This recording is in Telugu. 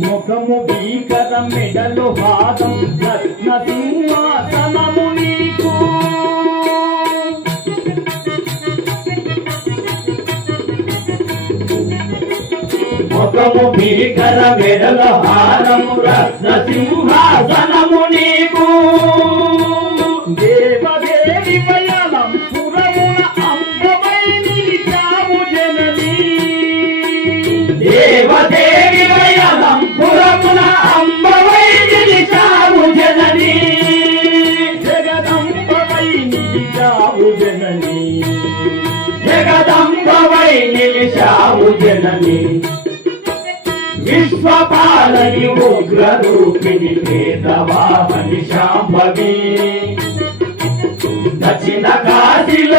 ముఖము భీకర మెడలు హారం రత్న సింహాసనము నీకు ముఖము భీకర మెడల హారము రత్న సింహాసనము నీకు దేవదేవి వయలం పురమున అంబవై నిలిచావు జననీ దేవదేవి వయలం పురమున అంబవై నిలిచావు జననీ జగదంబవై నిలిచావు జననీ జగదంబవై నిలిచావు జననీ విశ్వపాలని ఉగ్రరూపిణి పేదవామని శాంభవి దక్షిణ కాశీలో